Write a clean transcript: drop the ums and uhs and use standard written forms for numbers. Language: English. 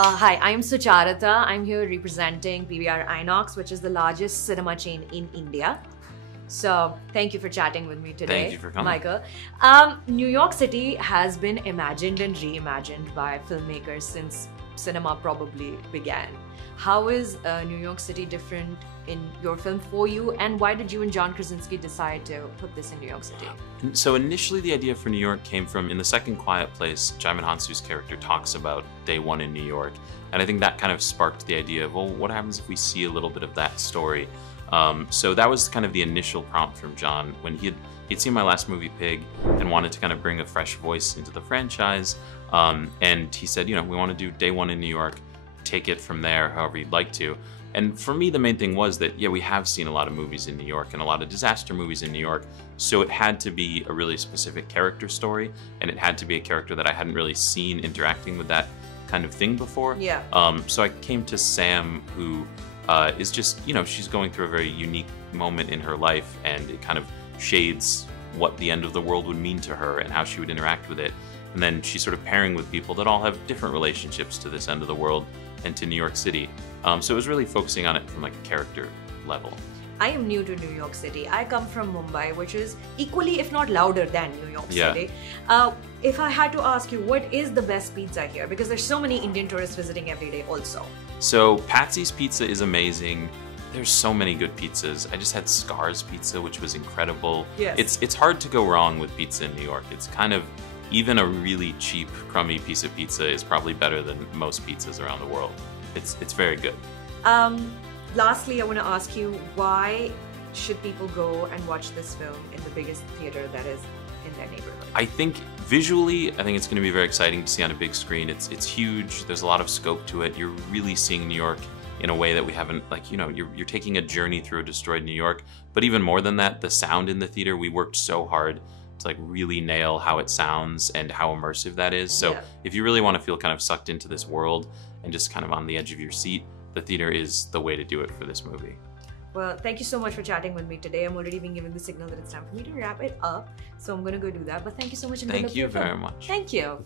Hi, I'm Sucharita. I'm here representing PVR INOX, which is the largest cinema chain in India. So thank you for chatting with me today. Thank you for coming, Michael. New York City has been imagined and reimagined by filmmakers since cinema probably began. How is New York City different in your film for you, and why did you and John Krasinski decide to put this in New York City? So initially the idea for New York came from, in the second Quiet Place, Jaimin Hansu's character talks about day one in New York. And I think that kind of sparked the idea of, well, what happens if we see a little bit of that story? So that was kind of the initial prompt from John when he'd seen my last movie, Pig, and wanted to kind of bring a fresh voice into the franchise. And he said, you know, we want to do day one in New York, take it from there however you'd like to. And for me, the main thing was that, yeah, we have seen a lot of movies in New York and a lot of disaster movies in New York, so it had to be a really specific character story, and it had to be a character that I hadn't really seen interacting with that kind of thing before. Yeah. So I came to Sam, who is just, you know, she's going through a very unique moment in her life, and it kind of shades what the end of the world would mean to her and how she would interact with it. And then she's sort of pairing with people that all have different relationships to this end of the world and to New York City. So it was really focusing on it from like a character level. I am new to New York City. I come from Mumbai, which is equally, if not louder than New York City. If I had to ask you, what is the best pizza here? Because there's so many Indian tourists visiting every day also. So Patsy's Pizza is amazing. There's so many good pizzas. I just had Scar's Pizza, which was incredible. Yes. It's hard to go wrong with pizza in New York. It's kind of, even a really cheap, crummy piece of pizza is probably better than most pizzas around the world. It's very good. Lastly, I want to ask you, why should people go and watch this film in the biggest theater that is in their neighborhood? I think visually, I think it's going to be very exciting to see on a big screen. It's huge. There's a lot of scope to it. You're really seeing New York in a way that we haven't, like, you know, you're taking a journey through a destroyed New York. But even more than that, the sound in the theater, we worked so hard to like really nail how it sounds and how immersive that is. So if you really want to feel kind of sucked into this world and just kind of on the edge of your seat, the theater is the way to do it for this movie. Well, thank you so much for chatting with me today. I'm already being given the signal that it's time for me to wrap it up. So I'm going to go do that. But thank you so much. And thank you very much. Thank you.